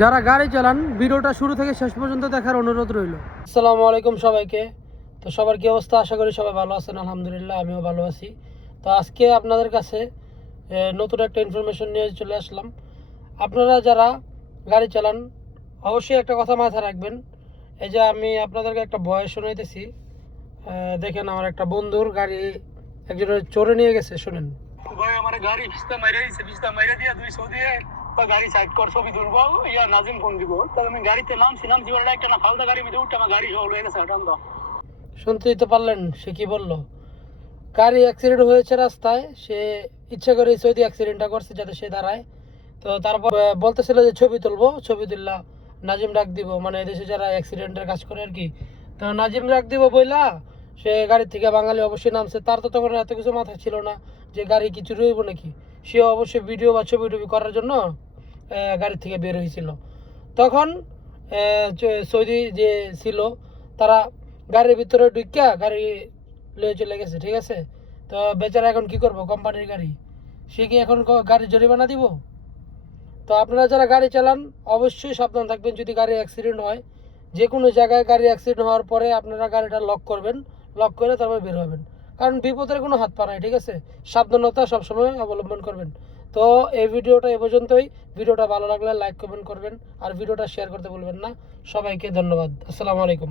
যারা গাড়ি চালান ভিডিওটা শুরু থেকে শেষ পর্যন্ত দেখার অনুরোধ রইল। আসসালামু আলাইকুম সবাইকে। তো সবার কি অবস্থা? আশা করি সবাই ভালো আছেন। আলহামদুলিল্লাহ আমিও ভালো আছি। তো আজকে আপনাদের কাছে নতুন একটা ইনফরমেশন নিয়ে চলে আসলাম। আপনারা যারা গাড়ি চালান অবশ্যই একটা কথা মাথায় রাখবেন। এই যে আমি আপনাদেরকে একটা ভয়েস শোনাইতেছি, দেখেন আমার একটা বন্ধুর গাড়ি একজনের চোরে নিয়ে গেছে, শুনেন। ভাই আমার গাড়ি ভিস্তা মাইরা দিছে, ভিস্তা মাইরা দিয়া 200 দিয়ে গাড়ি সাইড কর, ছবি তুলবো, ইয়া নাজিম ফোন দিব। তাহলে আমি গাড়িতে নামছিলাম, জীবনে একটা না ফালতা গাড়ি মধ্যে উঠে আমার গাড়ি সহ লয়ে গেছে। টান দাও। শুনতেই তো পারলেন সে কি বললো। গাড়ি অ্যাক্সিডেন্ট হয়েছে রাস্তায়, সে ইচ্ছা করে সৌদি অ্যাক্সিডেন্টটা করছে যাতে সে দাঁড়ায়। তো তারপর বলতেছিল যে ছবি তুলবো, ছবি তুললা নাজিম ডাক দিব, মানে দেশে যারা অ্যাক্সিডেন্টের কাজ করে আর কি। তো নাজিম ডাক দিব বইলা সে গাড়ি থেকে বাঙালি অবশ্যই নামছে। তার তো তখন এত কিছু মাথা ছিল না যে গাড়ি কিছু রইব নাকি। সে অবশ্যই ভিডিও বা ছবি টবি করার জন্য গাড়ি থেকে বের হয়েছিল। তখন সৌদি যে ছিল তারা গাড়ির ভিতরে ঢুকিয়া গাড়ি লয়ে চলে গেছে, ঠিক আছে। তো বেচারা এখন কি করবো, কোম্পানির গাড়ি, সে কি এখন গাড়ি জরিমানা দিব? তো আপনারা যারা গাড়ি চালান অবশ্যই সাবধান থাকবেন। যদি গাড়ি অ্যাক্সিডেন্ট হয়, যে কোনো জায়গায় গাড়ি অ্যাক্সিডেন্ট হওয়ার পরে আপনারা গাড়িটা লক করবেন, লক করে তারপর বের হবেন, কারণ বিপদের কোনো হাত পা নাই, ঠিক আছে। সাবধানতা সবসময় অবলম্বন করবেন। তো এই ভিডিওটা এ পর্যন্তই। ভিডিওটা ভালো লাগলে লাইক কমেন্ট করবেন, আর ভিডিওটা শেয়ার করতে ভুলবেন না। সবাইকে ধন্যবাদ। আসসালামু আলাইকুম।